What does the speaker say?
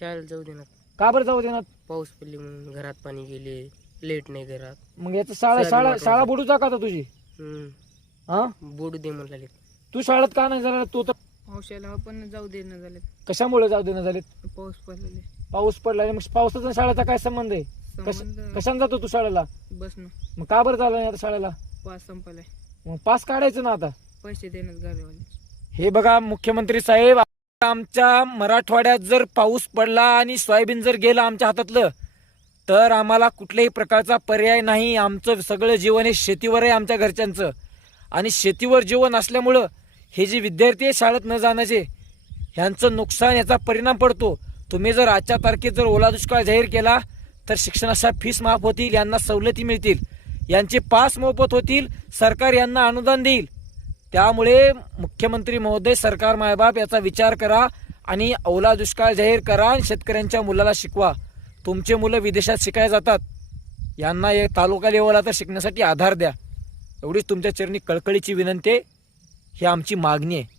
शाळेला जाऊ दे ना. का बरं जाऊ देणार पाऊस पडली म्हणून घरात पाणी गेले लेट नाही घरात. मग याचं शाळा शाळा. शाळा बुडूचा का आता तुझी? हम्म. हा? बुडू दे म्हणले तू शाळेत का नाही झाला? तू तर पावसाला पण जाऊ दे ना झाले कशामुळे जाऊ देणं झाले पाऊस पडलेले. पाऊस पडला आणि मग पावसाचा आणि शाळेचा काय संबंध आहे? कश- संबंध कशाने जातो तू शाळेला? बसणं मग का बरं झालं नाही आता शाळेला? पास संपलाय. मग पास काढायचं ना आता? पैसे देण्यात गाडीवाले हे बघा मुख्यमंत्री साहेब आमच्या मराठवाड्यात जर पाऊस पडला आणि सोयाबीन जर गेलं आमच्या हातातलं तर आम्हाला कुठल्याही प्रकारचा पर्याय नाही. आमचं सगळं जीवन हे शेतीवर आहे आमच्या घरच्यांचं. आणि शेतीवर जीवन असल्यामुळं हे जे विद्यार्थी आहे शाळेत न जाण्याचे ह्यांचं नुकसान याचा परिणाम पडतो. तुम्ही जर आजच्या तारखेत जर ओला दुष्काळ जाहीर केला तर शिक्षणाच्या फीस माफ होतील यांना सवलती मिळतील. यांचे पास मोफत होतील सरकार यांना अनुदान देईल. त्यामुळे मुख्यमंत्री महोदय सरकार मायबाप याचा विचार करा आणि औला दुष्काळ जाहीर करा आणि शेतकऱ्यांच्या मुलाला शिकवा. तुमचे मुलं विदेशात शिकायला जातात. यांना एक तालुका लेवलला तर शिकण्यासाठी आधार द्या. एवढीच तुमच्या चरणी कळकळीची विनंती आहे. ही आमची मागणी आहे.